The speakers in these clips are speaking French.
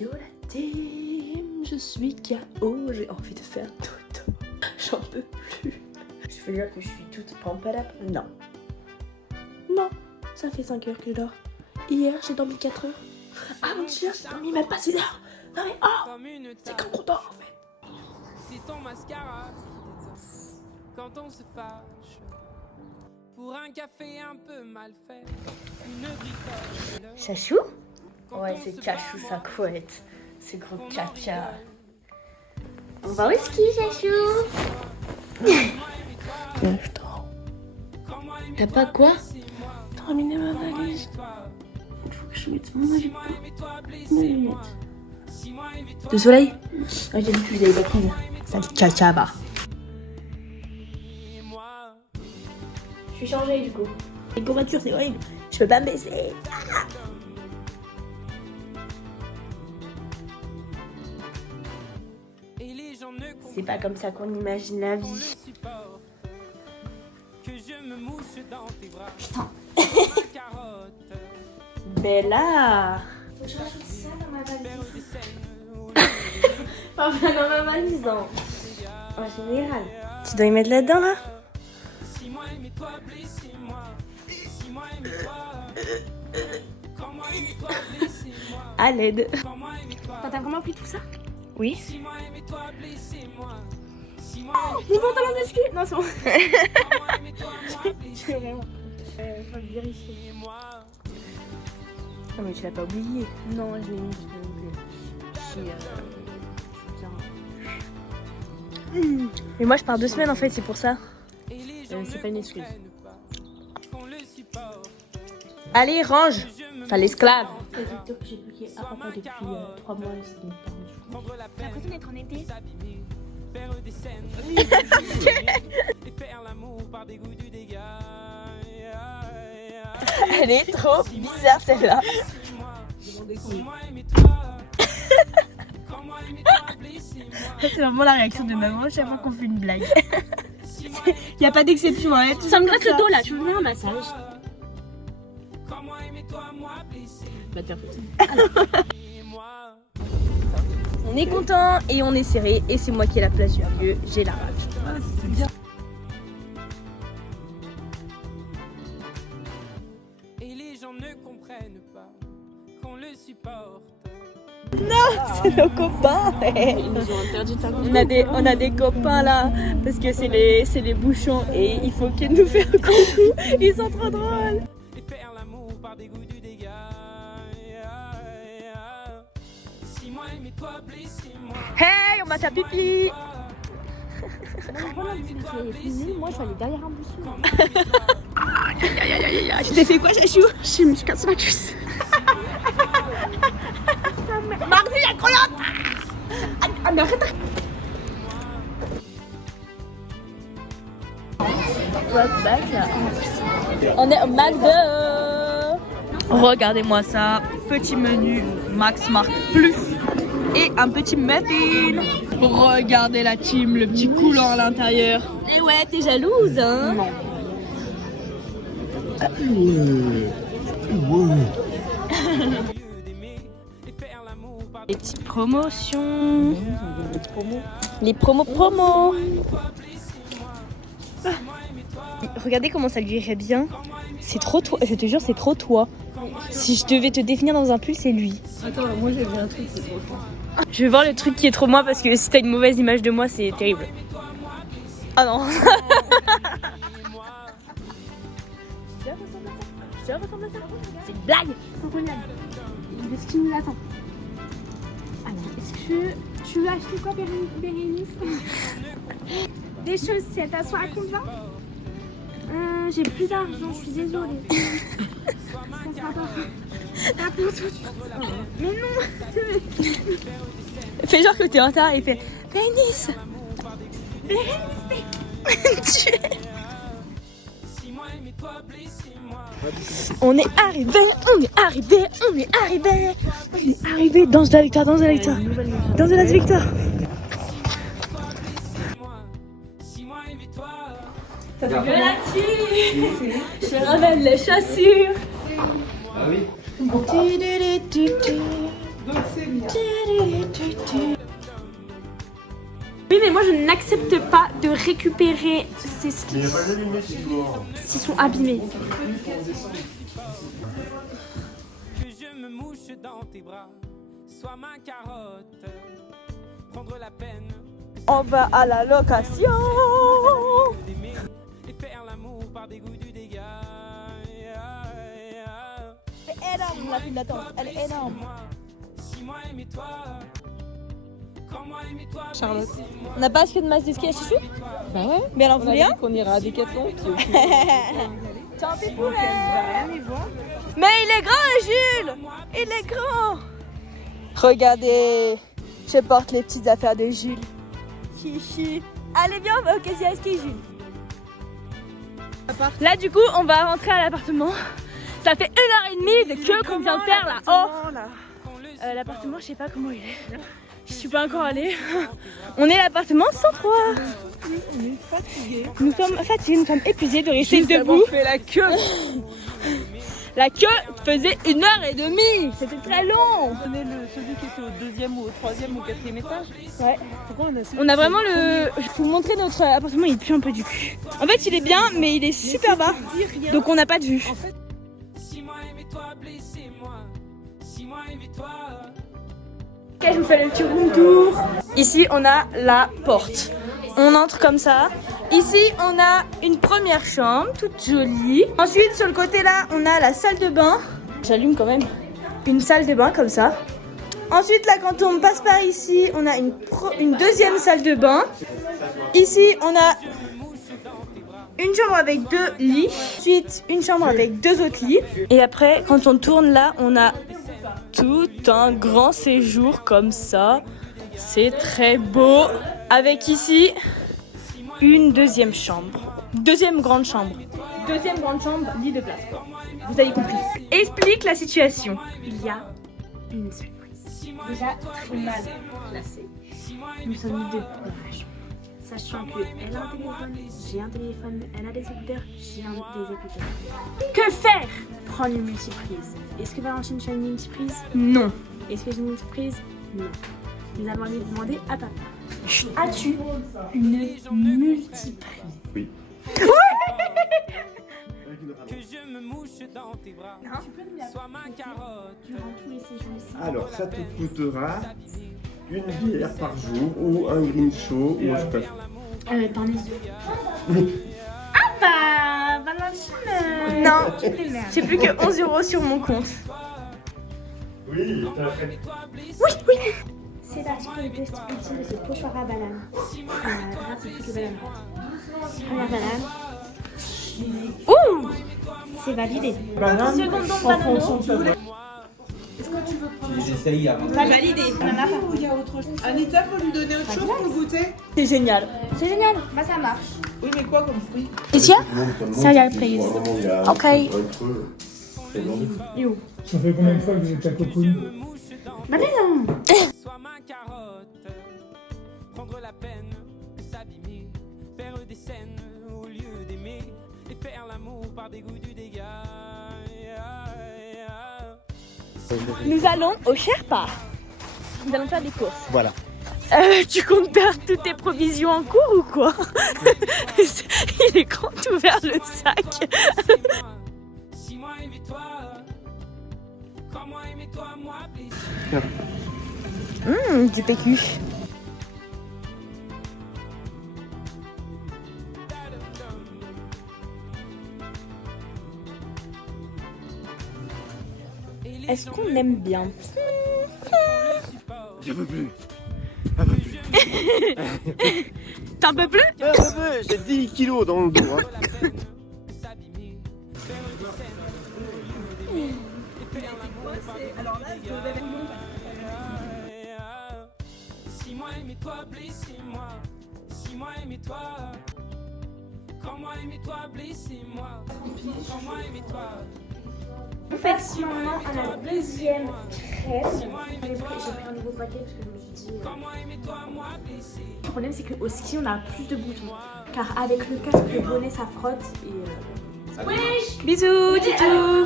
Yo la team, je suis KO, j'ai envie de faire dodo. J'en peux plus. Je veux dire que je suis toute pampalap. Non. Non, ça fait 5 heures que je dors. Hier, j'ai dormi 4 heures. Avant-hier, j'ai dormi même pas 6 heures. Non mais oh, c'est quand on dort en fait. C'est ton mascara qui détonne quand on se fâche. Pour un café un peu mal fait, une bricole. Chachou? Ouais, c'est Chachou sa couette. C'est gros caca. On va au ski, Chachou. Je dors. T'as pas quoi? Terminé ma valise. Il faut que je mette mon lunettes. De soleil? Ouais, j'ai dit que je l'avais pas prise. Ça dit caca bas. Je suis changée du coup. Les courbatures, c'est horrible. Je peux pas me baisser. C'est pas comme ça qu'on imagine la vie. Putain. Bella. Faut que je rajoute ça dans ma valise. Enfin, dans ma valise, non. En général. Tu dois y mettre là-dedans, là? À l'aide. T'as vraiment pris tout ça? Oui. Mon pantalon de ski. Non, c'est bon. Je vais vraiment. Faut le vérifier. Non mais tu l'as pas oublié. Non, je l'ai mis, je l'ai oublié. Mais moi je pars 2 semaines en fait, c'est pour ça. C'est pas une excuse. Allez, range. Enfin, l'esclave. C'est TikTok que j'ai bloqué à papa depuis 3 mois et c'est pas du tout. T'as l'impression d'être en été? Elle est trop bizarre celle-là. C'est vraiment la réaction de maman chaque fois qu'on fait une blague. Y a pas d'exception, hein. Ça me gratte le dos là, tu veux un massage? Bah tiens, on est content et on est serré et c'est moi qui ai la place du milieu, j'ai la rage. Ah, c'est bien. Et les gens ne comprennent pas qu'on le supporte. Non, c'est nos copains. Ils nous ont interdit de faire On a des copains là parce que c'est les bouchons et il faut qu'ils nous fassent un coucou. Ils sont trop drôles. Et faire l'amour par dégoût du dégât. Si moi aimais toi, blessez-moi. Hey, on m'a tapé pipi. Moi, je suis allée derrière un buisson. Tu t'es fait quoi, Chachou? Je me suis cassé la cuisse. Mardi, incroyable. Ah, mais arrête. On est au McDo. Regardez-moi ça, petit menu Max Mark Plus et un petit muffin. Regardez la team, le petit coulant à l'intérieur. Et ouais, t'es jalouse, hein? Non. Les petites promotions. Les promos. Ah. Regardez comment ça lui irait bien. C'est trop toi, je te jure, c'est trop toi. Si je devais te définir dans un pull, c'est lui. Attends, moi j'ai vu un truc, c'est trop toi. Je vais voir le truc qui est trop moi parce que si t'as une mauvaise image de moi, c'est terrible. Ah non. C'est une blague. De ce qui nous attend. Alors, est-ce que tu veux acheter quoi, Bérénice? Des chaussettes à 50 20? J'ai plus d'argent, je suis désolée. Ça sera pas pour tout de suite. Mais non. Fais genre que t'es en retard et fais Bérénice. On est arrivé. Danse de la victoire. Danse de la victoire. Ça fait que la team. Je ramène les chaussures. Ah oui. Donc c'est bien. Oui, mais moi je n'accepte pas de récupérer ces skis Mais il n'y a pas d'allumé chez toi. s'ils sont abîmés. Que je me mouche dans tes bras, sois ma carotte, prendre la peine On va à la location. d'aimer et faire l'amour par dégoût du dégât. Elle est énorme la file d'attente, elle est énorme. Si moi aimer toi, quand moi aimer toi, Charlotte. On n'a pas acheté de masse de ski à Chichou? Bah ouais. Mais elle en On a voulait un? dit qu'on ira à Decathlon. Puis au final, Tant pis pour elle va rien y voir. Mais il est grand, Jules! Il est grand! Regardez, je porte les petites affaires de Jules. Chichi. Allez, viens, on va au casier à ski, Jules. Là, du coup, on va rentrer à l'appartement. Ça fait 1h30 de queue qu'on vient de faire là-haut. L'appartement, je sais pas comment il est. Je suis pas encore allée. On est à l'appartement 103. On est fatigués. Nous sommes fatigués, nous sommes épuisés de rester debout. On fait la queue. La queue faisait 1h30. C'était très long. On est celui qui était au 2e ou au 3e ou au 4e étage. Ouais. Pourquoi on a celui On a vraiment le... Je vais vous montrer notre appartement, il pue un peu du cul. En fait, il est bien, mais il est super bas. Donc on n'a pas de vue. si moi aimer toi, blessez-moi, si moi aimer toi. Ok, je vous fais le petit room tour. Ici, on a la porte. On entre comme ça. Ici, on a une première chambre, toute jolie. Ensuite, sur le côté là, on a la salle de bain. J'allume quand même. Une salle de bain comme ça. Ensuite, là, quand on passe par ici, on a une deuxième salle de bain. Ici, on a une chambre avec 2 lits. Ensuite, une chambre avec 2 autres lits. Et après, quand on tourne là, on a tout un grand séjour comme ça. C'est très beau. Avec ici, une deuxième chambre. Deuxième grande chambre. Deuxième grande chambre, lit de place. Vous avez compris. Explique la situation. Il y a une surprise. Déjà très mal placée. Nous sommes deux dans la chambre. Sachant qu'elle a un téléphone, j'ai un téléphone, elle a des écouteurs, j'ai des écouteurs. Que faire? Prendre une multiprise. Est-ce que Valentine fait une multiprise? Non. Est-ce que j'ai une multiprise? Non. Nous avons demandé à papa. As-tu une multiprise? Oui. Que je me mouche dans tes bras, sois ma carotte. Alors, ça te coûtera une bière par jour ou un green show ou un spray. Dans les yeux. Ah bah, Valentine. Non. J'ai plus que 11 € sur mon compte. Oui, t'as fait. Oui. C'est parti pour le test ultime de ce pochoir à banane. Là, c'est plus que banane. Première banane. Ouh. C'est validé. Banane, Seconde don de en banane. fonction de ta voix. J'essaye avant. Pas validé. Il y a autre chose. Anita, faut lui donner autre chose pour goûter. C'est génial. C'est génial. Bah ça marche. Oui, mais quoi comme fruit? Céréales prises. Ok. Ça fait combien de fois que vous êtes à Cocoon? Bah non. Sois ma carotte, prendre la peine de s'abîmer, faire des scènes au lieu d'aimer et faire l'amour par dégoût du dégât. Nous allons au Sherpa. Nous allons faire des courses. Voilà. Tu comptes perdre toutes tes provisions en cours ou quoi? Il est grand ouvert le sac. Si moi aimer toi, quand moi aimer toi, moi plaisir. Du PQ. Est-ce qu'on aime bien? J'en peux plus. Un peu plus. T'en peux plus? Un peu plus. J'ai 10 kilos dans le dos. Hein. Si moi aimer toi, blessez-moi. Si moi aimer toi, quand moi aimer toi, blessez-moi. Quand moi aimer toi. En fait, si maintenant à la deuxième crème, j'ai pris un nouveau paquet parce que je me suis dit. Le problème, c'est qu'au ski, on a plus de boutons. Car avec le casque, le bonnet, ça frotte et. Bisous, Titou.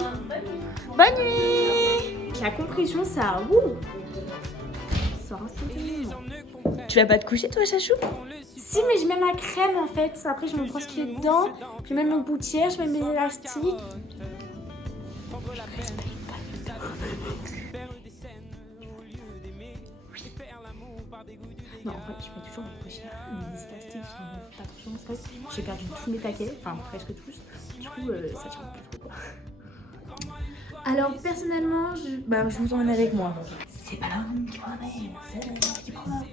Bonne nuit. La compression, ça. Ouh. sort instantanément. Tu vas pas te coucher toi, Chachou? Si, mais je mets ma crème en fait. Après, je me brosse les dents, je mets mon gouttière, je mets mes élastiques. Non, en fait, je mets toujours mon gouttière, mes élastiques, je fais pas attention. C'est vrai que j'ai perdu tous mes taquets, enfin presque tous. Du coup, ça tient plus trop quoi. Alors, personnellement, je vous emmène avec moi. C'est pas l'homme qui promène, c'est l'homme qui promène.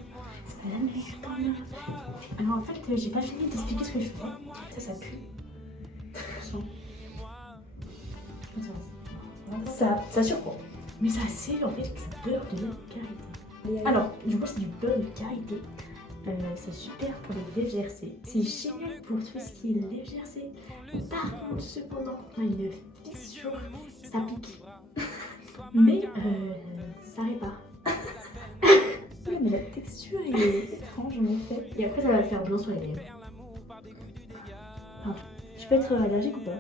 Alors en fait, j'ai pas fini d'expliquer ce que je fais. Ça pue. Ça surprend. Mais ça c'est en fait du beurre de karité. Alors, du coup c'est du beurre de karité. C'est super pour les lèvres gercées. C'est génial pour tout ce qui est lèvres gercées. Par contre, cependant, quand on a une fissure, ça pique. Mais ça répare. Mais la texture est étrange en fait. Et après ça va faire blanc sur les lèvres. Enfin, je peux être allergique ou pas?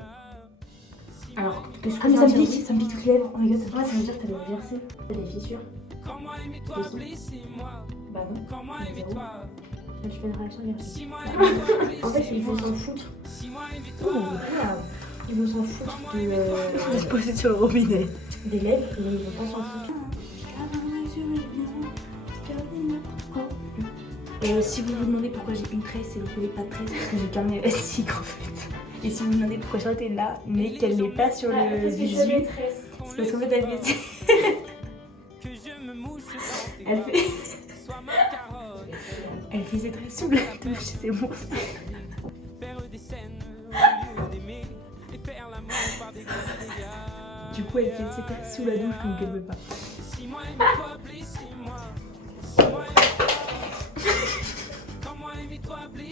Alors, que je mais ça me pique toutes les lèvres. Oh my god, ouais, ça veut dire que t'as des gercées. T'as des fissures. Bah non, zéro. Tu fais une réaction allergique. En fait, il faut s'en foutre. Ils vont s'en foutre de... se poser sur le robinet. Des lèvres, mais ils vont pas s'en foutre. Si vous vous demandez pourquoi j'ai une tresse et vous n'avez pas de tresse, parce que j'ai qu'un élastique en fait. Et si vous vous demandez pourquoi Charlotte est là, mais qu'elle n'est pas sur le visu, c'est parce qu'en fait elle fait ses tresses sous la douche, c'est bon. Du coup elle fait ses tresses sous la douche donc elle veut pas.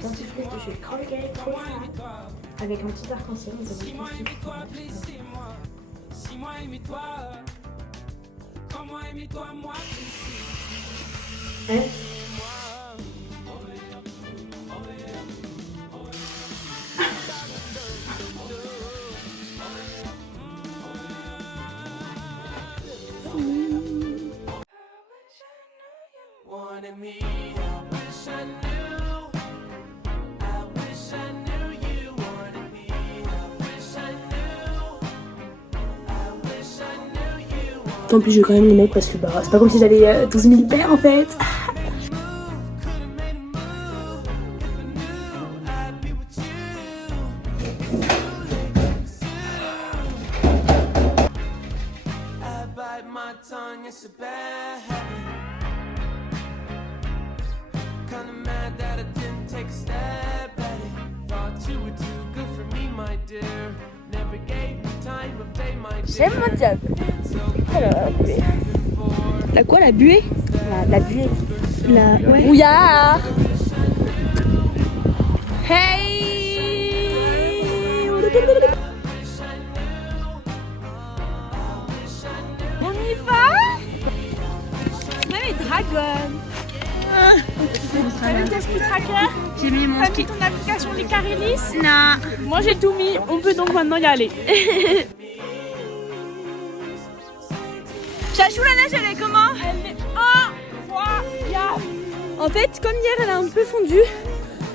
Dentifrice de chez Colgate avec un petit arc-en-ciel. Hein? Tant pis, je vais quand même les mettre parce que bah, c'est pas comme si j'avais 12 000 paires en fait. J'aime mon job. Alors, la buée. La quoi, la buée? La buée. La ouais. Brouillard. Hey. On y va? On a les dragons. T'as mis ton ski tracker? J'ai mis mon ski. T'as mis ton application des Carilis? Non. Moi j'ai tout mis, on peut donc maintenant y aller. Chachou, la neige elle est comment? Elle est incroyable. En fait, comme hier elle a un peu fondu,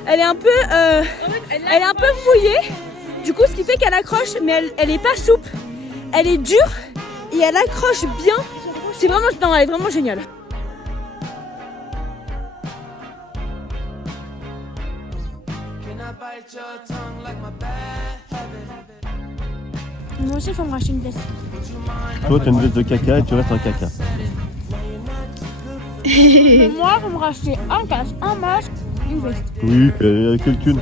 elle est un peu, elle est un peu mouillée. Du coup, ce qui fait qu'elle accroche, mais elle est pas souple. Elle est dure et elle accroche bien. C'est vraiment, non, elle est vraiment géniale. Moi aussi, il faut me racheter une veste. Toi, tu as une veste de caca et tu restes en caca. Moi, il faut me racheter un casque, un masque, une veste. Oui, avec quelle thune?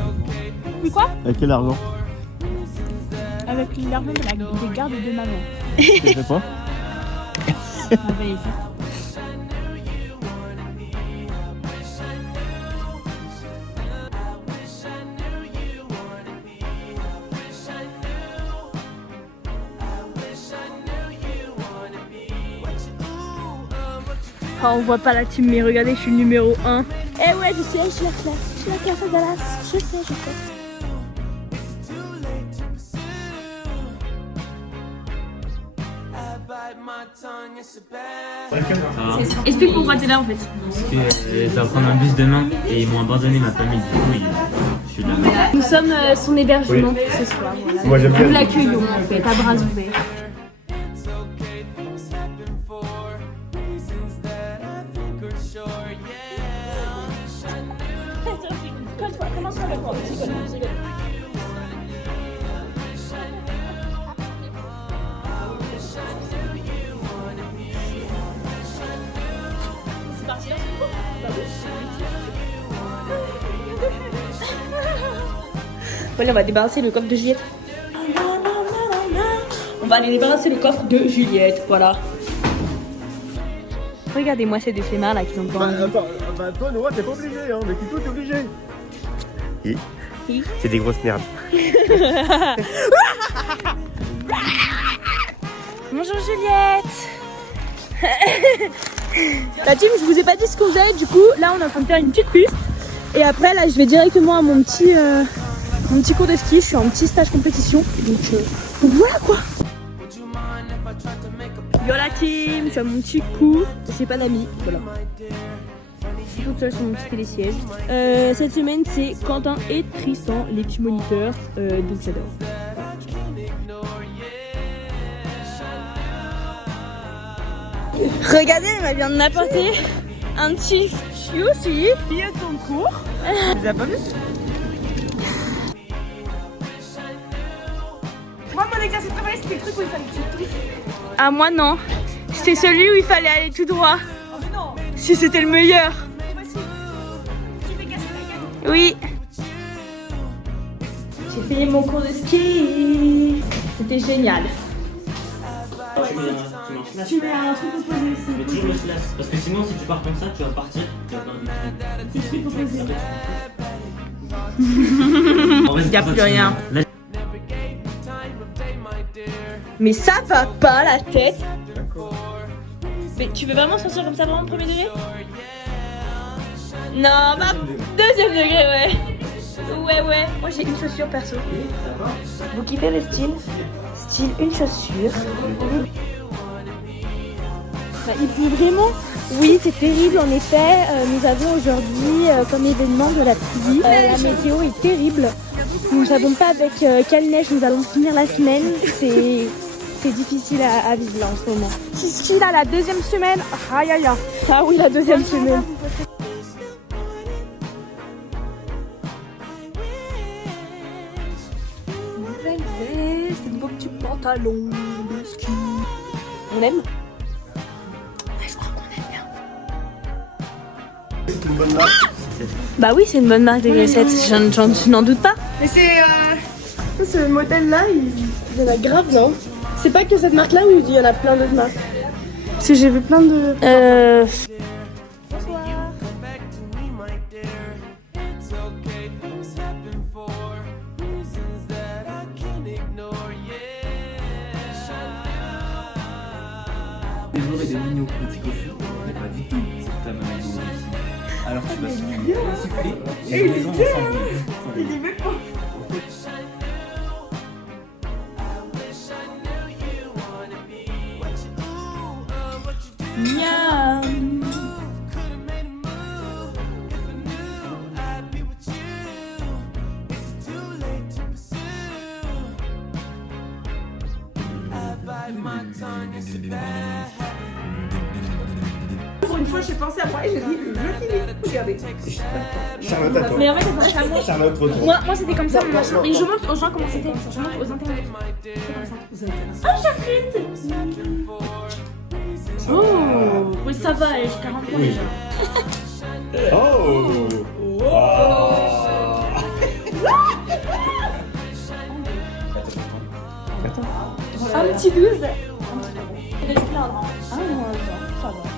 Puis quoi? Avec quel argent? Avec l'argent des gardes de maman. Tu sais pas? Oh, on voit pas la team, mais regardez, je suis le numéro 1. Eh ouais, je suis la classe. Je suis la classe à Dallas. Je sais. Explique pourquoi t'es là en fait. Parce que je dois prendre un bus demain et ils m'ont abandonné ma famille. Du coup, je suis là. Nous sommes son hébergement ce soir. Voilà. Moi, j'aime bien. Nous l'accueillons en fait, à bras ouverts. Voilà, on va débarrasser le coffre de Juliette. On va aller débarrasser le coffre de Juliette, voilà. Regardez-moi ces deux flemmards là qui sont pas. Toi, Noah, t'es pas obligé, hein, mais Kiko, t'es obligé. C'est des grosses merdes. Bonjour Juliette. La team, je vous ai pas dit ce qu'on faisait, du coup là on est en train de faire une petite puce. Et après là je vais directement à mon petit cours de ski, je suis en petit stage compétition. Donc voilà quoi. Yo la team, tu as mon petit cours, j'ai pas d'amis, voilà. Je suis toute seule sur mon petit télésiège. Cette semaine c'est Quentin et Tristan, les petits moniteurs, donc j'adore. Regardez, elle vient de m'apporter un petit aussi. Il y a ton cours. Tu l'as pas vu? Moi, mon exercice préféré, c'était le truc où il fallait que tu touches. Ah, moi non. C'était celui où il fallait aller tout droit. Oh, mais non. Si c'était le meilleur. Tu fais casser la gueule. Oui. J'ai fini mon cours de ski. C'était génial. Tu mets un truc opposé aussi. Mais toujours le slash. Parce que sinon, si tu pars comme ça, tu vas partir. Tu vas pas. C'est le truc opposé. Il n'y a plus rien. Mais ça va pas la tête. Mais tu veux vraiment sortir comme ça vraiment premier degré? Non, bah deuxième degré, ouais. Ouais. Moi j'ai une chaussure perso. Vous kiffez le style? Style une chaussure. Bah, il pleut vraiment. Oui, c'est terrible en effet. Nous avons aujourd'hui comme événement de la pluie. La météo est terrible. Nous ne savons pas avec quelle neige nous allons finir la semaine. C'est difficile à vivre là en ce moment. Ski là, la deuxième semaine. Aïe aïe aïe. Ah oui, la deuxième semaine. Nouvelle veste, nouveau petit pantalon de ski. On aime? Je crois qu'on aime bien. C'est une bonne marque. Bah oui, c'est une bonne marque de graissettes. Je n'en doute pas. Mais c'est ce modèle là, il y en a grave, non? C'est pas que cette marque là ou il y en a plein d'autres marques? Parce que j'ai vu plein de... Des jours et des mignons petits cochons, mais pas du tout, c'est ta maman ici. Alors tu vas siffler et les maisons vont s'envoler. Miam. Pour une fois, j'ai pensé à moi et j'ai dit, je finis. Regardez. Charlotte, attends. Mais en fait, c'est pas ça. Charlotte, retourne. Moi c'était comme ça mon machin. Et je montre aux gens comment c'était. Je montre aux internautes. Oh, oui, ça va, j'ai 40 points déjà. Oh. Un petit 12.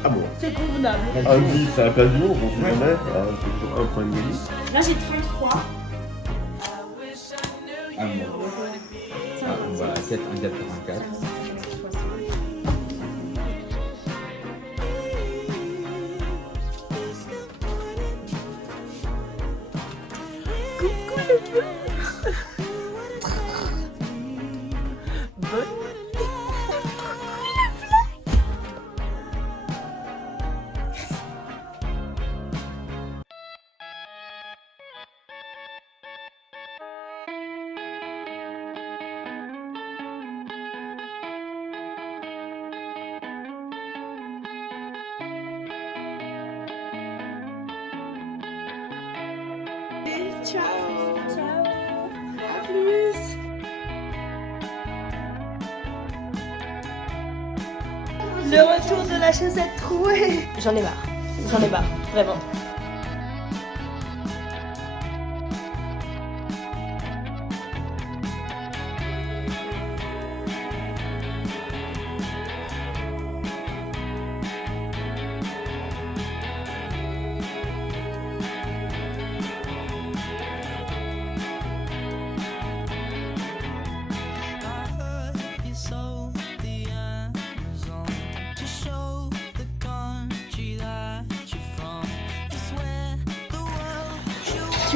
Ah bon? C'est convenable. Un 10 à la place du 11, on sait jamais. C'est toujours un point de demi. Là j'ai 33. Ah bon. Ah, voilà, 4, 1, 4, 1, 4. Coucou les bleus. Bonne Ciao. Ciao. À plus. Le retour de la chaussette trouée. J'en ai marre, vraiment.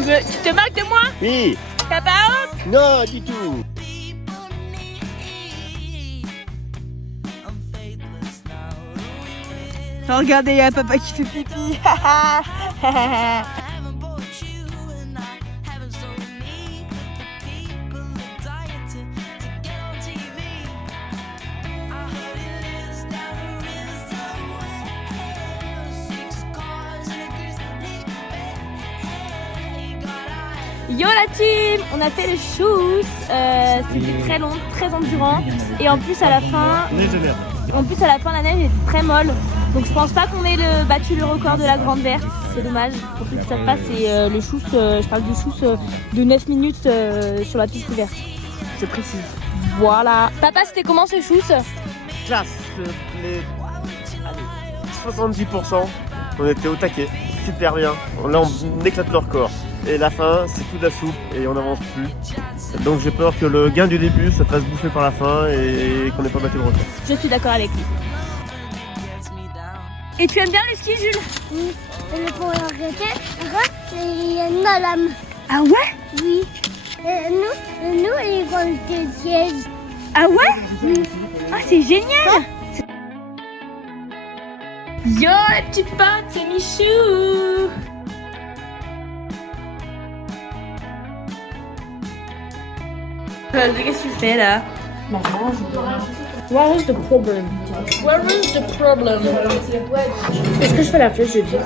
Tu te moques de moi? Oui. T'as pas honte? Non, du tout. Regardez, il y a papa qui fait pipi. Yo la team, on a fait le shoot, c'était très long, très endurant et en plus à la fin la neige était très molle, donc je pense pas qu'on ait battu le record de la grande verte, c'est dommage. Pour ceux qui ne savent pas, c'est le shoot, je parle du shoot de 9 minutes sur la piste verte, je précise. Voilà. Papa, c'était comment ce shoot? Classe. Les 70%, on était au taquet, super bien. Là on éclate le record. Et la fin, c'est tout de la soupe et on n'avance plus. Donc j'ai peur que le gain du début se fasse bouffer par la fin et qu'on n'ait pas battu le record. Je suis d'accord avec lui. Et tu aimes bien les skis, Jules? Oui. Et pour arrêter, il y en a la main. Ah ouais? Oui. Et nous, ils vont te siège. Ah ouais? Oui. Ah, c'est génial! Yo les petits potes, c'est Michou! Qu'est-ce que tu fais là? Where is the problem? Where is the problem? Est-ce que je fais la flèche de vie?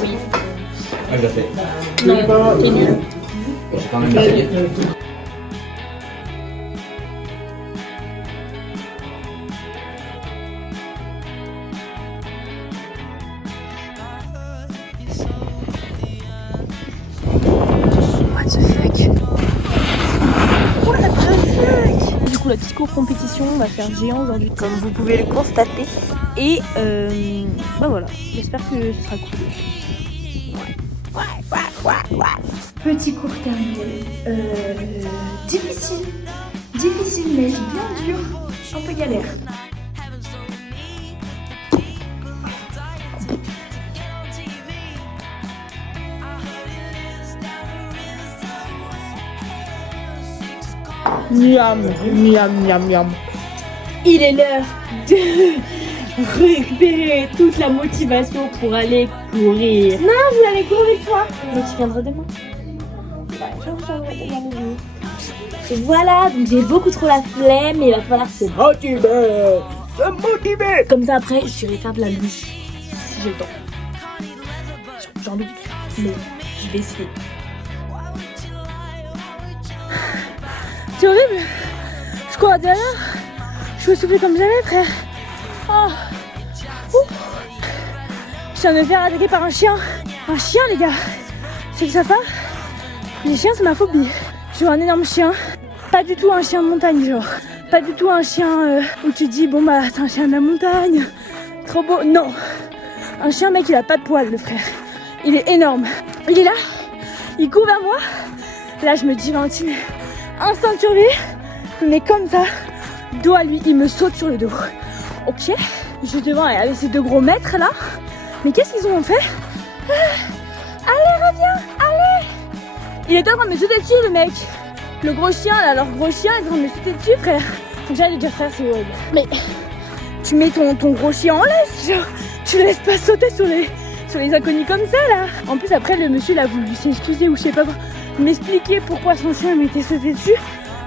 Oui. Ah, je l'ai fait. Non, t'es nul. J'ai quand même essayé. What the fuck? What the fuck? Du coup, la petite course compétition va faire géant aujourd'hui, comme vous pouvez le constater. Et bah voilà, j'espère que ce sera cool. Petit cours terminé. Difficile, mais bien dur, un peu galère. Miam, miam, miam, miam. Il est l'heure de récupérer toute la motivation pour aller courir. Non, vous allez courir une fois. Mais tu viendras demain. Je reviendrai demain midi. Et voilà, donc j'ai beaucoup trop la flemme et il va falloir se motiver. Comme ça après, j'irai faire de la luge si j'ai le temps. J'en doute, mais je vais essayer. C'est horrible. Je cours à derrière. Je suis essoufflée comme jamais, frère. Oh. Je viens de me faire attaquer par un chien. Un chien, les gars. C'est que ça va. Les chiens, c'est ma phobie. Je vois un énorme chien. Pas du tout un chien de montagne, genre. Pas du tout un chien où tu te dis, bon bah, c'est un chien de la montagne. Trop beau. Non. Un chien, mec, il a pas de poils, le frère. Il est énorme. Il est là. Il court vers moi. Là, je me dis, Valentine, instinct de survie. Mais comme ça, dos à lui, il me saute sur le dos. Ok. Juste devant, avec ces deux gros maîtres là. Mais qu'est-ce qu'ils ont fait? Allez, reviens, allez. Il était en train de me sauter dessus, le mec. Le gros chien là, leur gros chien, il est en train de me sauter dessus, frère. Faut que j'aille lui dire, frère, c'est horrible. Mais tu mets ton gros chien en laisse, genre. Tu le laisses pas sauter sur les inconnus comme ça là. En plus, après, le monsieur là, a voulu s'excuser ou je sais pas quoi, m'expliquer pourquoi son chien m'était sauté dessus.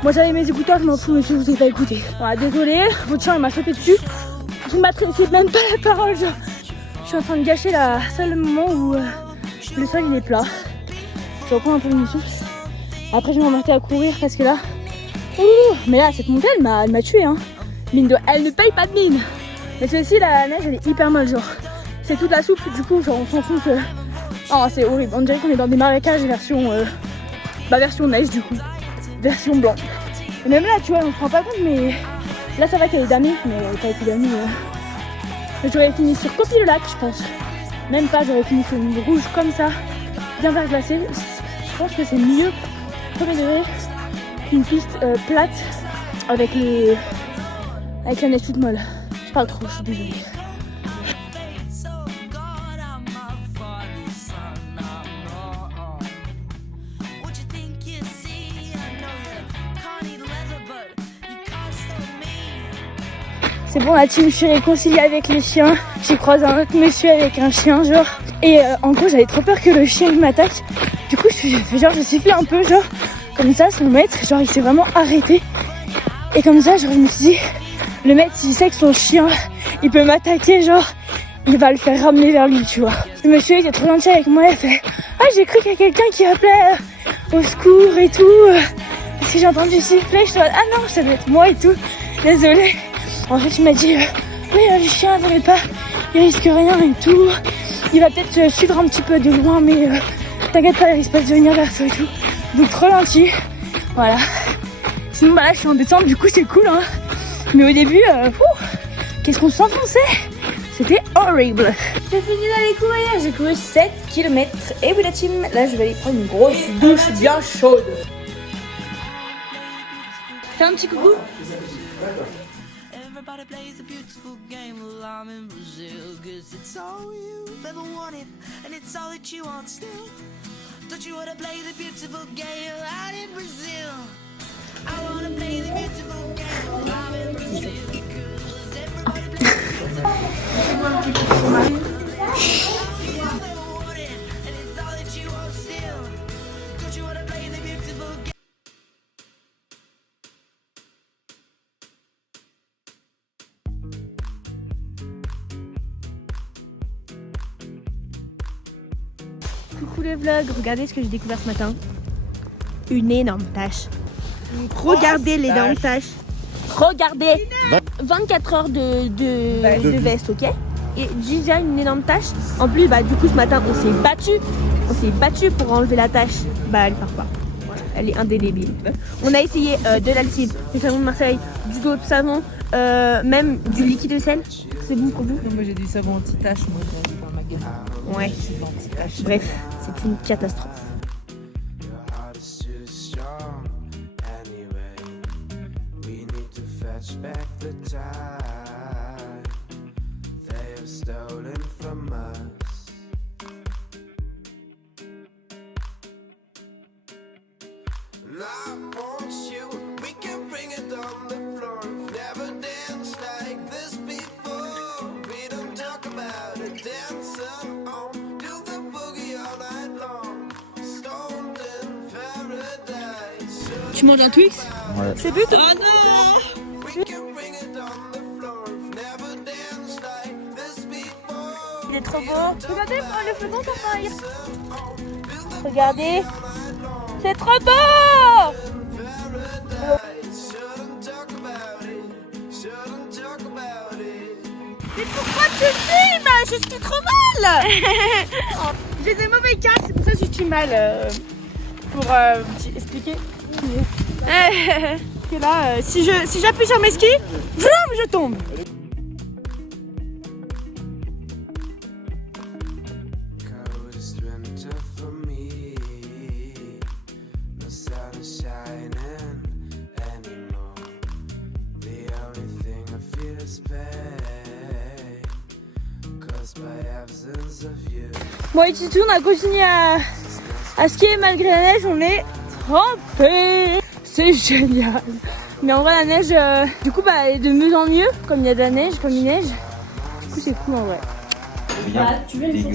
Moi j'avais mes écouteurs, je m'en fous, monsieur, vous avez pas écouté. Voilà, désolé, votre chien il m'a sauté dessus. Il m'adressait même pas la parole, genre. Je suis en train de gâcher la seule moment où le sol il est plat. Je reprends un peu mon souffle. Après je vais m'arrêter à courir parce que là... mais là cette montée elle m'a tué hein. Elle ne paye pas de mine. Mais celle-ci la neige elle est hyper mal genre. C'est toute la soupe du coup genre on s'en fout. Oh c'est horrible. On dirait qu'on est dans des marécages version... version neige du coup. Version blanc. Et même là tu vois on se rend pas compte mais... Là ça va qu'elle est damnée mais elle n'a pas été damnée. J'aurais fini sur Copy-le-Lac je pense. Même pas, j'aurais fini sur une rouge comme ça, bien verglacée. Je pense que c'est mieux, premier degré, qu'une piste plate avec la neige toute molle. Je parle trop, je suis désolée. C'est bon, la team, je suis réconciliée avec les chiens. J'ai croisé un autre monsieur avec un chien, genre. Et en gros, j'avais trop peur que le chien il m'attaque. Du coup, je sifflais un peu, genre. Comme ça, son maître, genre, il s'est vraiment arrêté. Et comme ça, genre, je me suis dit, le maître, s'il sait que son chien, il peut m'attaquer, genre, il va le faire ramener vers lui, tu vois. Le monsieur, il est trop gentil avec moi, il fait, ah, j'ai cru qu'il y a quelqu'un qui appelait au secours et tout. Parce que j'ai entendu siffler, je suis ah non, ça doit être moi et tout. Désolée. En fait, il m'a dit, oui, le chien, n'arrête pas, il risque rien et tout. Il va peut-être suivre un petit peu de loin, mais t'inquiète pas, il risque pas de venir vers toi et tout. Donc, trop gentil. Voilà. Sinon, bah là, je suis en descente, du coup, c'est cool, hein. Mais au début, qu'est-ce qu'on s'enfonçait. C'était horrible. J'ai fini d'aller courir, j'ai couru 7 km. Et oui, la team, là, je vais aller prendre une grosse douche bien chaude. Fais un petit coucou. Everybody plays a beautiful game while I'm in Brazil. Cause it's all you've ever wanted, and it's all that you want still. Don't you wanna play the beautiful game out in Brazil? I wanna play the beautiful game while I'm in Brazil. Cause everybody plays the beautiful game. You've ever wanted, and it's all that you want still. Don't you wanna play the beautiful game? Coucou le vlog, regardez ce que j'ai découvert ce matin. Une énorme tache. Regardez l'énorme tache. Regardez 24 heures de veste, ok. Et déjà une énorme tache. En plus, bah du coup ce matin on s'est battu. On s'est battu pour enlever la tache. Bah elle part pas. Elle est indélébile. On a essayé de l'alcide, du savon de Marseille, du d'eau de savon, même du liquide de sel. C'est bon pour vous? Moi j'ai du savon anti-tache, moi dans le magasin. Ouais. Bref, c'est une catastrophe. Tu manges un Twix? Ouais. C'est but? Ah non! Il est trop beau. Regardez le feu d'enfant. Regardez. C'est trop beau! Mais pourquoi tu filmes? Je suis trop mal. J'ai des mauvais casques, c'est pour ça que je suis mal. Pour expliquer. Et là, si j'appuie sur mes skis, vroom, je tombe. Bon, ici tout, on a continué à skier malgré la neige, on est trempés. C'est génial. Mais en vrai, la neige, du coup, bah, est de mieux en mieux, comme il y a de la neige, comme il neige. Du coup, c'est cool en vrai.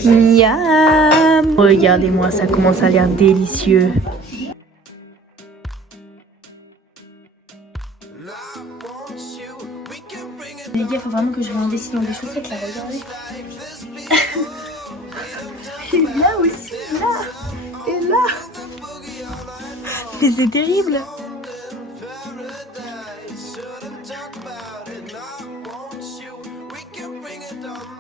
Miam. Regardez-moi, ça commence à l'air délicieux. Les gars, faut vraiment que je réinvestisse dans des chaussettes là, regardez. Et là aussi, là. Et là. Mais c'est terrible.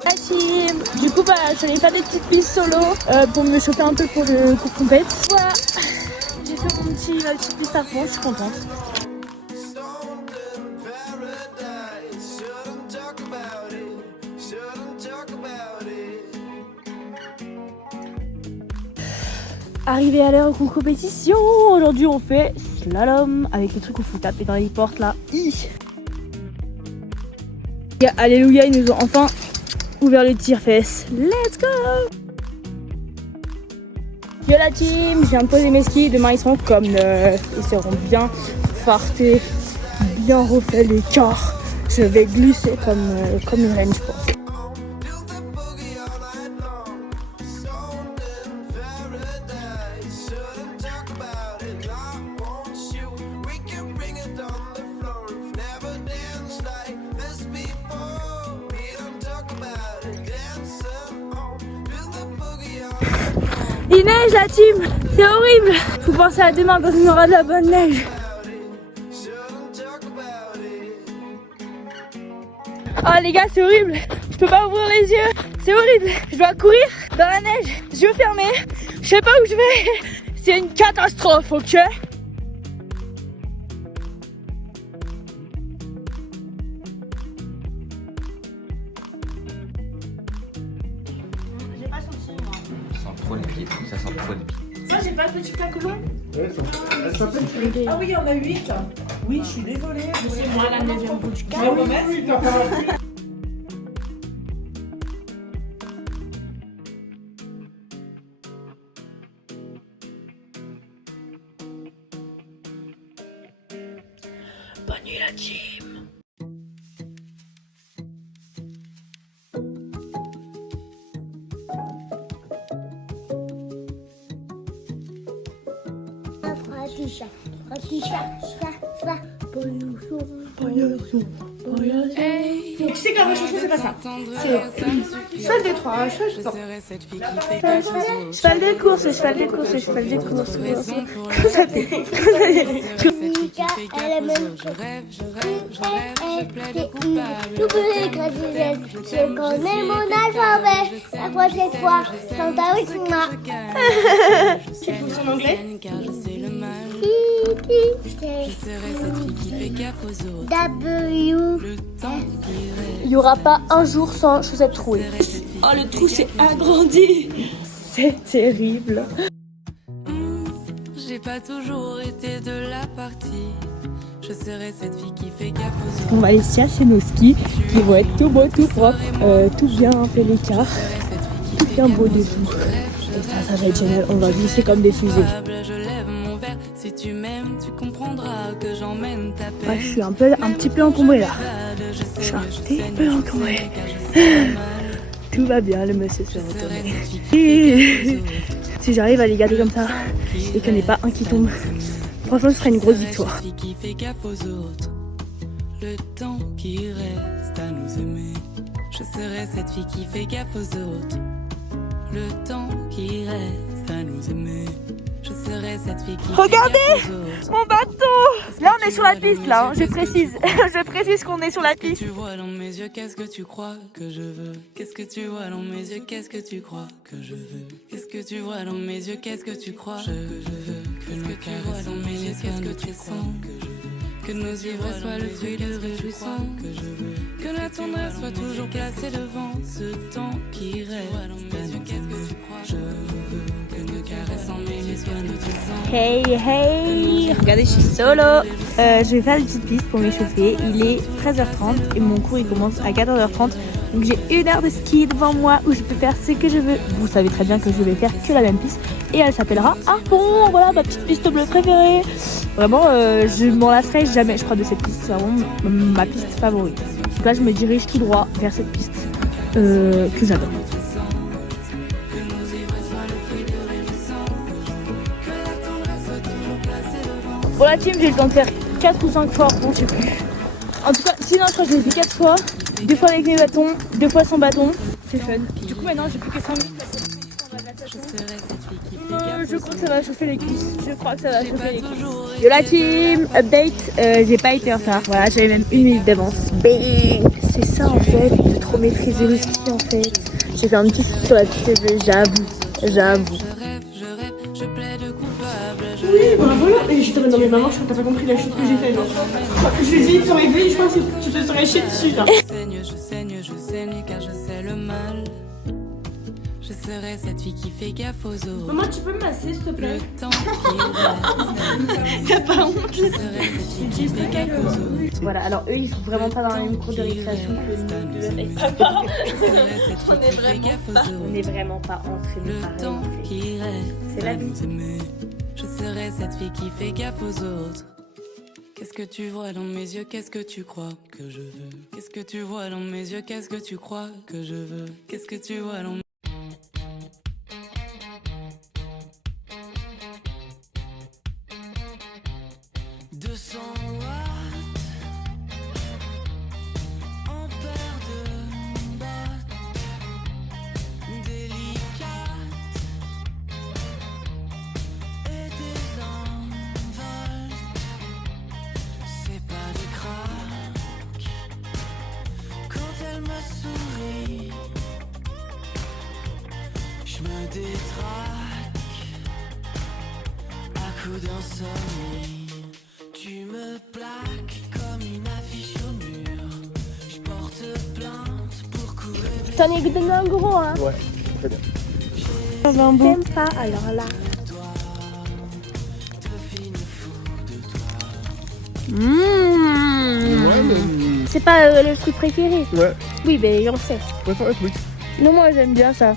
La team. Du coup, je vais faire des petites pistes solo pour me chauffer un peu pour le cours compète. Voilà, j'ai fait ma petite piste à fond, je suis contente. Arrivé à l'heure aux compétitions, aujourd'hui on fait slalom avec les trucs où faut taper dans les portes là. Alléluia, ils nous ont enfin ouvert le tire-fesses. Let's go! Yo la team, je viens de poser mes skis, demain ils seront comme neufs, ils seront bien fartés, bien refaits l'écart. Je vais glisser comme une reine je pense. Il neige la team, c'est horrible. Faut penser à demain quand on aura de la bonne neige. Oh les gars, c'est horrible. Je peux pas ouvrir les yeux, c'est horrible. Je dois courir dans la neige, yeux fermés. Je sais pas où je vais. C'est une catastrophe, ok? Trop les pieds, ça sent trop les pieds. Ça, j'ai pas de petit cacolon. Elle s'appelle Ah oui, il y en a 8. Oui, je suis désolée. C'est moi la 9e bout du Je vais remettre. Bonne nuit la team. Tu sais qu'un chanson c'est pas ça. C'est cheval des trois, Cheval de course, cheval de course, cheval de course. Comment ça fait? Elle est même je rêve, je connais mon alphabet. La prochaine fois, Santa Rita. Tu fous son anglais? Il y aura pas un jour sans chaussettes trouées. Oh, le trou s'est agrandi. C'est terrible. J'ai pas toujours été de la partie. Je serai cette fille qui fait gaffe aux autres. On va aller chercher nos skis qui vont être tout beaux, tout propres, tout bien fait l'écart, tout bien beau dessous. Et ça va être génial. On va glisser comme des fusées. Je lève mon verre. Si tu m'aimes, tu comprendras que j'emmène ta paix. Ouais, je suis un petit peu encombrée là. Je suis un petit peu encombrée. Tout va bien, le monsieur se retourne. Si j'arrive à les garder comme ça et qu'il n'y en ait pas un qui tombe, franchement ce serait une grosse victoire. Qui fait gaffe aux autres. Le temps qui reste à nous aimer. Je serai cette fille qui fait gaffe aux autres. Le temps qui reste à nous aimer. Je serai cette fille qui regardez mon bateau. Là on est sur la piste là, hein, je précise. Je précise qu'on est sur la piste. Qu'est-ce que tu vois dans mes yeux, qu'est-ce que tu crois que je veux? Qu'est-ce que tu vois dans mes yeux, qu'est-ce que tu crois que je veux? Qu'est-ce que tu vois dans mes yeux, qu'est-ce que tu crois que je veux? Qu'est-ce que tu vois dans mes yeux, qu'est-ce que tu sens que je veux? Que nos yeux soient le fruit de réjouissance que je veux. Que la tendresse soit toujours placée devant ce temps qui reste à nous. Qu'est-ce que tu crois je veux que nos caresses en mes yeux soient notre sang. Hey hey, regardez je suis solo. Je vais faire des petites pistes pour m'échauffer. Il est 13h30 et mon cours il commence à 14h30. Donc j'ai 1 heure de ski devant moi où je peux faire ce que je veux. Vous savez très bien que je vais faire que la même piste et elle s'appellera Harpon. Voilà ma petite piste bleue préférée. Vraiment je m'en lasserai jamais je crois de cette piste. C'est vraiment ma piste favorite. Donc là je me dirige tout droit vers cette piste que j'adore. Pour la team j'ai le temps de faire 4 ou 5 fois, bon je sais plus. En tout cas, sinon je crois que je l'ai fait 4 fois. 2 fois avec mes bâtons, 2 fois sans bâton. C'est fun. Du coup maintenant j'ai plus que 5 minutes. Je serai cette fille qui fait gaffe. Je crois que ça va chauffer les cuisses. Je crois que ça va chauffer les cuisses. Yo la team, update, j'ai pas été en retard. Voilà, j'avais même 1 minute d'avance. Bing. C'est ça en fait, il faut trop maîtriser le ski en fait. J'ai fait un petit sur la TV, j'avoue. Je rêve, je plaide coupable. Oui, bah voilà. Et j'étais dans mes mamans, je crois que t'as pas compris la chute que j'ai faite. Je lui ai dit, tu aurais vu, je pense que tu te serais chié dessus là. Je saigne car je sais le mal. Je serai cette fille qui fait gaffe aux autres. Maman, tu peux me masser s'il te plaît? Le temps qui reste. T'as pas honte? Je serai cette fille qui fait gaffe aux autres. Voilà, alors eux ils sont vraiment pas dans la même cour de récréation que nous deux avec papa. On est vraiment pas entraînés Le temps pareil. qui reste. C'est la vie. Je serai cette fille qui fait gaffe aux autres. Qu'est-ce que tu vois dans mes yeux? Qu'est-ce que tu crois que je veux? Qu'est-ce que tu vois dans mes yeux? Qu'est-ce que tu crois que je veux? Qu'est-ce que tu vois dans mes 200 watts en paire de bottes délicates et des envols. C'est pas des craques quand elle me sourit. Je me détraque à coups d'insomnie. Tu me plaques comme une affiche au mur. Je porte plainte pour courir. T'en es donné un gros hein. Ouais, très bien. T'aimes pas alors là. Ouais, mais. C'est pas le truc préféré. Ouais, Oui, ben on sait. je préfère le truc. Non, moi j'aime bien ça.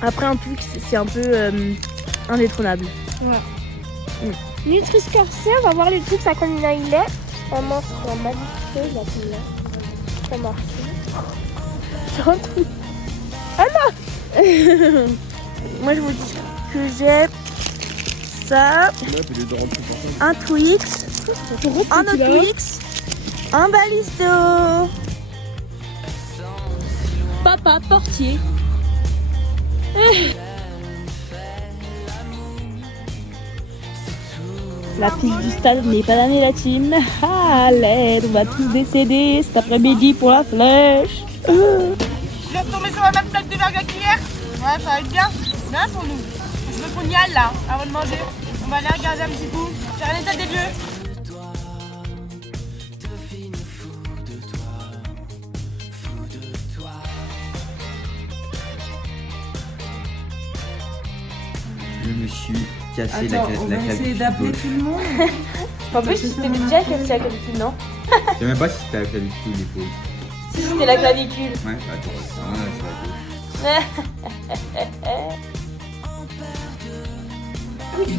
Après un truc, c'est un peu indétrônable. Ouais. Nutri-Score, on va voir les trucs, ça combien il est. Vraiment, c'est un magnifique, là, combien. Ça marche. C'est un truc. Ah non. Moi, je vous dis que j'ai ça, un Twix, un autre Twix, un Balisto. Papa portier. La piste du stade n'est pas donnée la team. Ah l'aide, on va tous décéder cet après-midi pour la flèche. Je vais retomber sur la même plaque de verglas qu'hier. Ouais, ça va être bien. Bien pour nous. Je veux qu'on y aille là, avant de manger. On va aller regarder un petit coup. Faire un état des lieux. Je me suis cassé Attends, on va essayer d'appeler tout le monde. En plus, c'était déjà cassé la clavicule, non? Je sais même pas si c'était la clavicule ou l'épaule. Si c'était la clavicule. Ouais, attends, sur la gauche.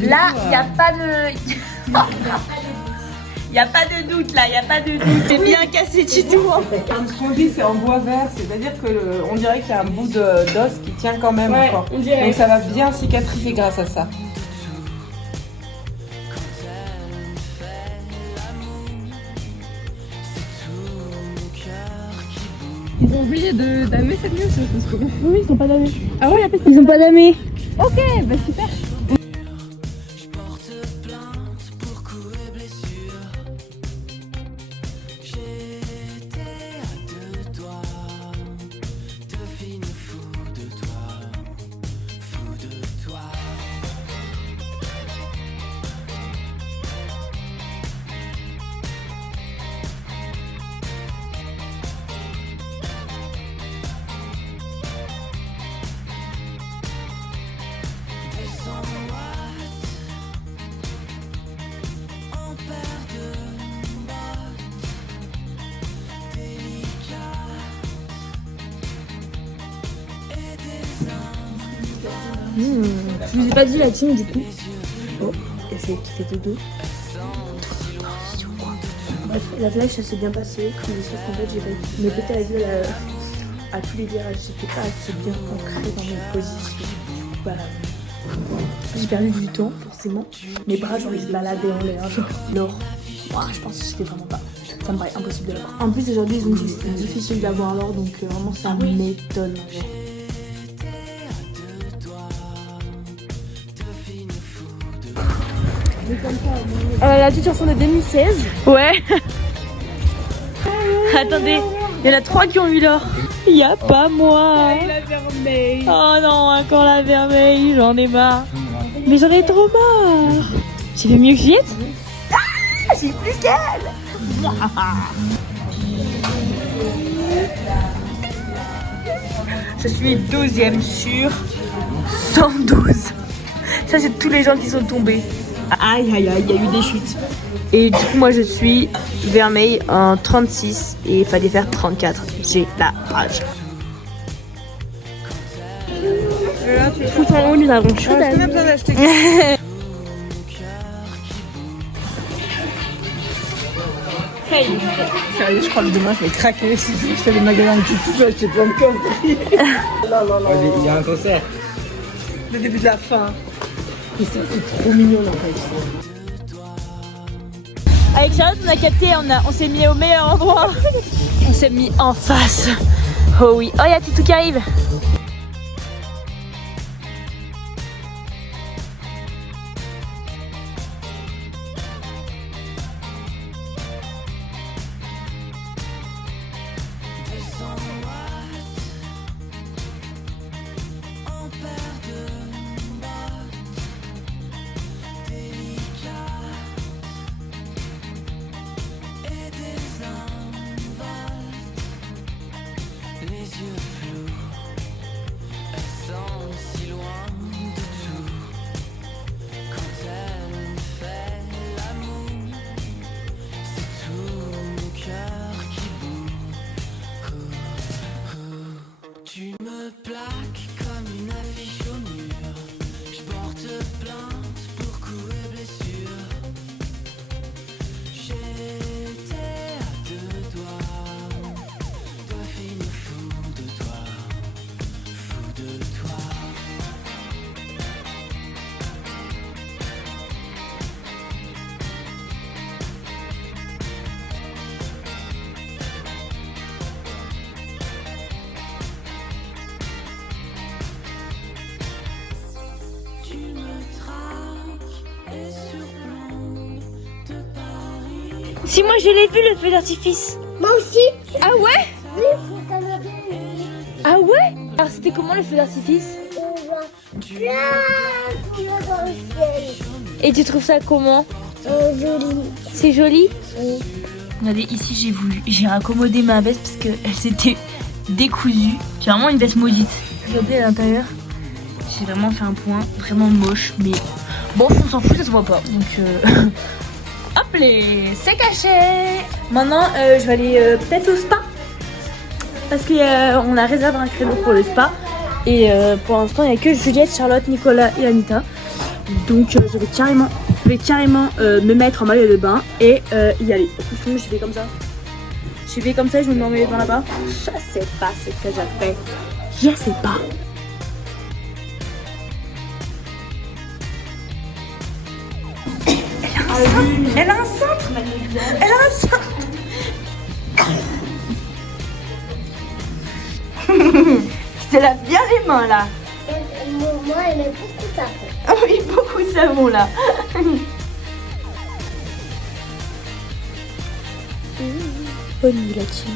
Là, il n'y a pas de... Il n'y a pas de doute là, il n'y a pas de doute. C'est bien cassé du tout. Ce qu'on dit, c'est en bois vert, c'est-à-dire qu'on dirait qu'il y a un bout d'os qui tient quand même encore. Donc ça va bien cicatrifier grâce à ça. Ils ont oublié de damer cette nuit, ça se passe comment? Oui, ils sont pas damés. Ah ouais, ils ont pas damé. Ok, bah super. Je vous ai pas dit la team du coup. Oh, et c'est qui fait dodo. Bref, la flèche ça s'est bien passé, mais sauf qu'en fait j'ai failli me péter la gueule à tous les virages. J'étais pas assez bien ancrée dans mes positions. Voilà. J'ai perdu du temps forcément. Mes bras genre ils se baladaient en l'air. Genre l'or. Ouah, je pense que j'étais vraiment pas. Ça me paraît impossible de l'avoir. En plus aujourd'hui ils ont dit que c'était difficile d'avoir l'or donc vraiment ça m'étonne. La petite chanson de 2016. Ouais. Attendez, il y en a 3 qui ont eu l'or. Il y a pas moi. La vermeille. Oh non, encore la vermeille, j'en ai marre. Mais j'en ai trop marre. J'ai fait mieux que Juliette. J'ai plus qu'elle. Je suis 12e sur 112. Ça, c'est tous les gens qui sont tombés. Aïe, aïe, aïe, il y a eu des chutes. Et du coup, moi, je suis vermeille en 36 et il fallait faire 34. J'ai la rage. Tout en haut, nous avons chaud. Est-ce qu'on a besoin d'acheter Hey. Sérieux, je crois que demain je vais craquer. Si je fais des magasins de tout, je vais acheter plein de conneries. Non. Il y a un concert. Le début de la fin. Et ça, c'est trop mignon en fait. Avec Charlotte, on a capté, on s'est mis au meilleur endroit. On s'est mis en face. Oh oui. Oh, il y a Titou qui arrive. Si moi je l'ai vu le feu d'artifice. Moi aussi. Ah ouais? Oui, ça m'a bien aimé. Ah ouais? Alors c'était comment le feu d'artifice? On voit plein de couleurs dans le ciel. Et tu trouves ça comment? Joli. C'est joli? Oui. Regardez, ici j'ai raccommodé ma veste parce qu'elle s'était décousue. C'est vraiment une veste maudite. Regardez à l'intérieur. J'ai vraiment fait un point vraiment moche, mais bon, on s'en fout, ça se voit pas. Donc hop les, c'est caché. Maintenant, je vais aller peut-être au spa parce qu'on a réservé un créneau pour le spa et pour l'instant il n'y a que Juliette, Charlotte, Nicolas et Anita. Donc je vais carrément me mettre en maillot de bain et y aller. Sinon je fais comme ça. Je fais comme ça et je me mets en maillot de bain là-bas. Je sais pas ce que j'ai fait. Je sais pas. Elle a un cintre. Elle a un cintre. Je te lave bien les mains là. Moi, elle met beaucoup de savon. Ah oui, beaucoup de savon là. Bonne nuit la team.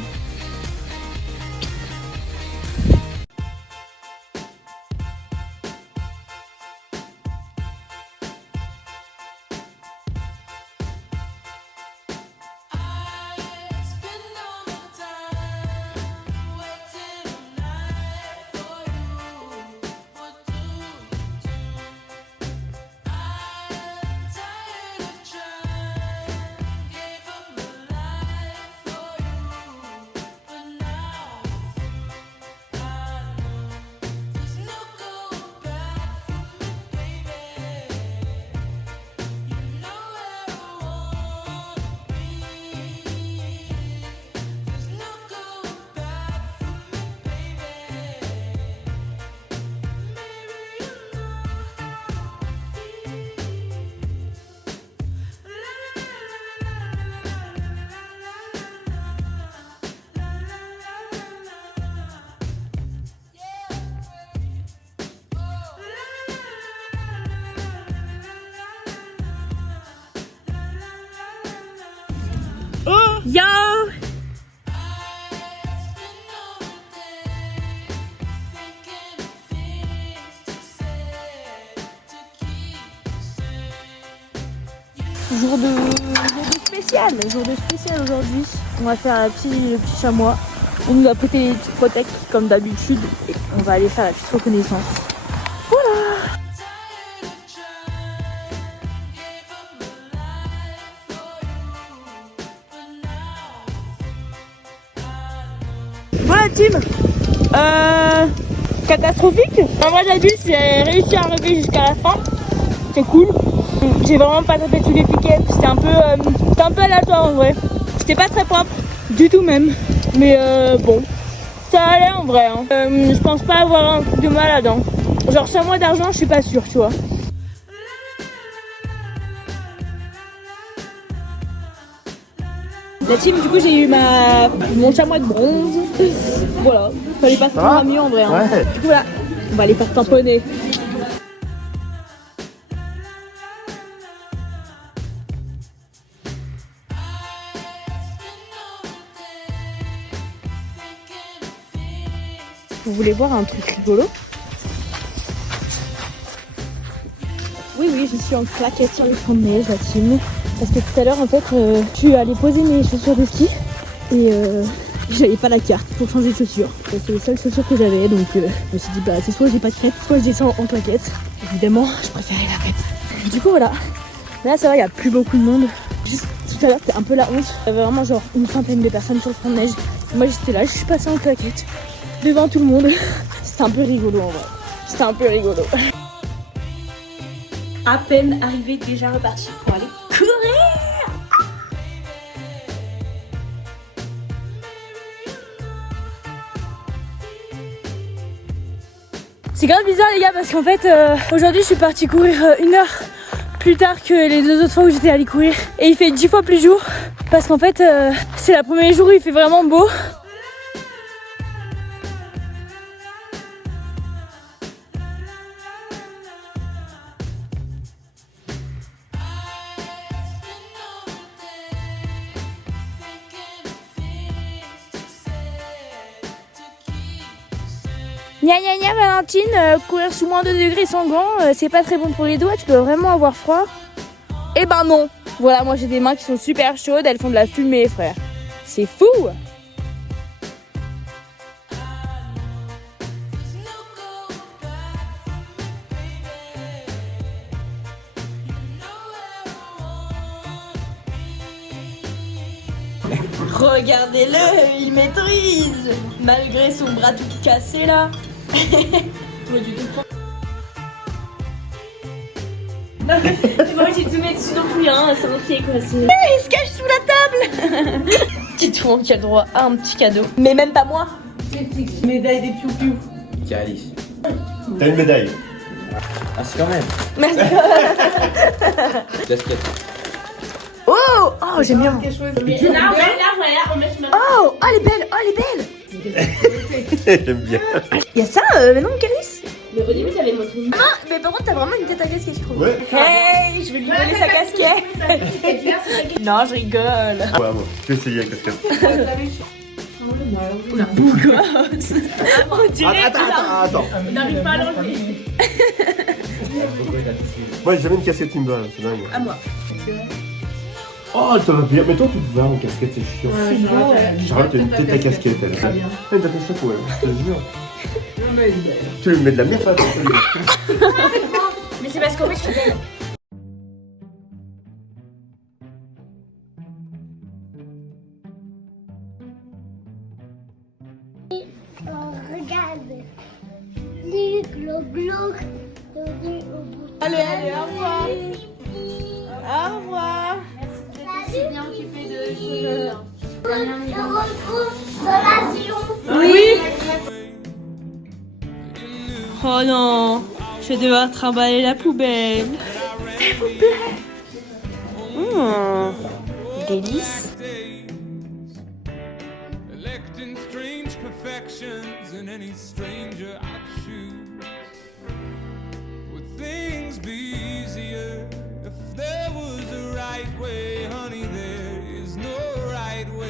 Yo! Jour de spécial aujourd'hui. On va faire le petit chamois. On nous a prêté les petites protects comme d'habitude et on va aller faire la petite reconnaissance. Voilà team, catastrophique. En vrai j'abuse, j'ai réussi à arriver jusqu'à la fin. C'est cool. J'ai vraiment pas tapé tous les piquets. C'était un peu aléatoire en vrai. C'était pas très propre du tout même. Mais bon, ça allait en vrai. Hein. Je pense pas avoir un truc de malade. Hein. Genre chamois d'argent, je suis pas sûre, tu vois. La team, du coup, j'ai eu mon chamois de bronze. Voilà, fallait pas faire mieux en vrai. Hein. Ouais. Du coup, voilà, on va aller faire tamponner. Vous voulez voir un truc rigolo? Oui, je suis en claquette sur le front de neige, la team. Parce que tout à l'heure, en fait, je suis allée poser mes chaussures de ski et j'avais pas la carte pour changer de chaussures. C'est les seules chaussures que j'avais, donc je me suis dit, bah, c'est soit j'ai pas de crête, soit je descends en claquette. Évidemment, je préférais la crête. Du coup, voilà. Là, ça va, il y a plus beaucoup de monde. Juste tout à l'heure, c'était un peu la honte. Il y avait vraiment genre une centaine de personnes sur le front de neige. Moi, j'étais là, je suis passée en claquette devant tout le monde. C'était un peu rigolo en vrai. C'était un peu rigolo. À peine arrivé, déjà reparti pour aller courir. C'est grave bizarre les gars parce qu'en fait aujourd'hui je suis partie courir 1 heure plus tard que les 2 autres fois où j'étais allée courir. Et il fait 10 fois plus jour parce qu'en fait c'est le premier jour où il fait vraiment beau. Gna gna gna Valentine, courir sous moins 2 degrés sans gants, c'est pas très bon pour les doigts, tu dois vraiment avoir froid. Eh ben non. Voilà, moi j'ai des mains qui sont super chaudes, elles font de la fumée frère. C'est fou. Regardez-le, il maîtrise, malgré son bras tout cassé là. Non, c'est pas obligé de te mettre dessus non plus, hein, c'est mon pied quoi. Il se cache sous la table. Qui tout le monde qui a le droit à un petit cadeau, mais même pas moi. Médaille des piou-piou. Tiens Alice. T'as une médaille. Ah c'est quand même. Merci. Casquette. Oh, oh j'aime bien. Oh, elle est belle, J'aime bien. Y'a ça, mais non, Caris. Mais au début, t'avais montré. Ah, mais par contre, t'as vraiment une tête à casquette, je trouve. Ouais. Hey, je vais lui donner sa casquette. Non, je rigole. Ouais, moi, je vais essayer la casquette. Oula, beau gosse. On dirait. Attends. On n'arrive pas à l'enlever. Moi, j'ai jamais une casquette qui me va, c'est dingue. À moi. Oh, ça va bien. Mais toi, tu te vas en casquette, c'est chiant. Charlotte, t'as une tête à casquette, elle. Très bien. Elle t'a fait chapeau, je te jure. Tu lui mets de la merde, Mais c'est parce qu'en fait, je suis belle. Regarde. Les glo-glo. Allez, au revoir. Au revoir. C'est bien occupé de jeu. On se retrouve dans l'avion. Oui. Oh non, je vais devoir trimballer la poubelle. S'il vous plaît. Délice. Electing strange perfections in any stranger I choose. Would things be easier if there was a right way, honey? There is no right way.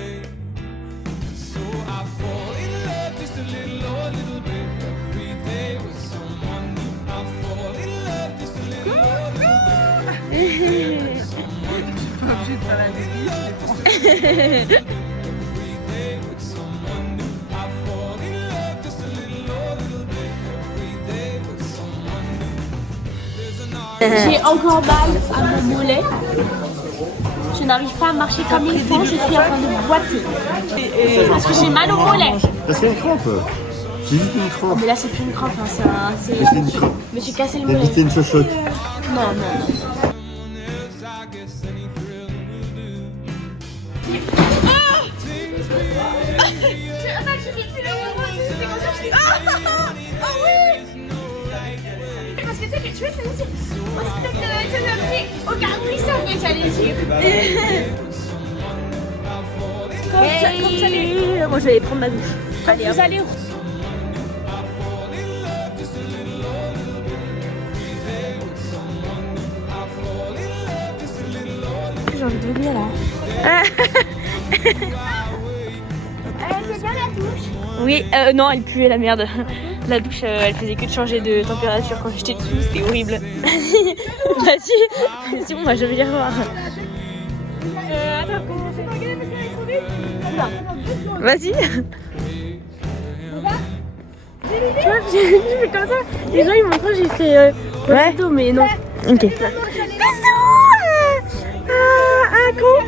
J'ai encore mal à mon mollet. Je n'arrive pas à marcher comme il faut, je suis en train de boiter. Parce que j'ai mal au mollet. Parce qu'il y a une crampe. J'ai juste une crampe. Mais là c'est plus une crampe, hein, Mais c'est une crampe. Je me suis cassé le Il a mollet. dit que c'était une chochotte. Non, non, non. Parce que tu sais que tu es fait au garde-prise, ça fait j'allais dire. Moi je vais aller prendre ma douche. Allez, Vous allez j'ai envie de venir là. c'est bien la douche. Oui, non, elle puait la merde. La douche, elle faisait que de changer de température quand j'étais dessous, c'était horrible. Vas-y, c'est bon, moi je vais les revoir. Attends, comment on fait? Regardez parce qu'elle est trop vite. Vas-y. Tu vois, j'ai fait comme ça. Les gens ils m'ont cru, j'ai fait Ronaldo, mais non. Ok. Bisous. Con.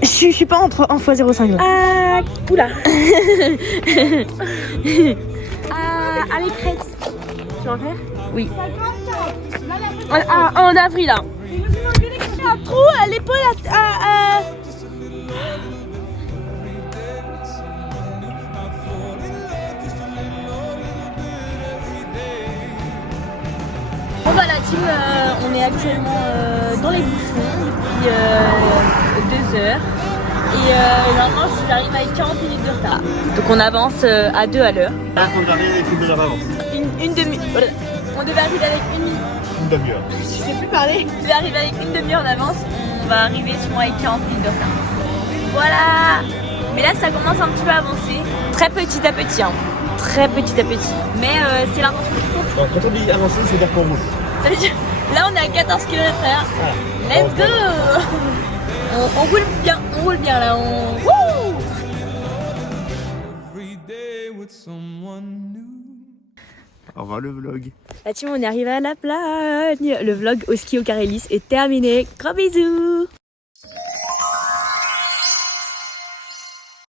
Je suis pas en x05 là. Oula. Allez, crête. Tu vas en faire? Oui. En avril là. Un trou à l'épaule à... Bon bah la team, on est actuellement dans les bouchons depuis 2 heures et normalement j'arrive avec 40 minutes de retard. Donc on avance à 2 à l'heure. On va arriver avec une demi-heure d'avance. Une demi... On devait arriver avec Une demi-heure. Je sais plus parler. On devait arriver avec une demi-heure d'avance. On va arriver souvent avec 40 minutes de retard. Voilà. Mais là ça commence un petit peu à avancer. Très petit à petit, hein. Très petit à petit. Mais c'est l'intention qui compte. Alors, quand on dit avancer, c'est dire qu'on roule. Ça veut dire, là on est à 14 km/h. Let's go. On roule bien là. Wouh. Au revoir le vlog. La team, on est arrivé à la Plagne. Le vlog au ski au Carélis est terminé. Gros bisous.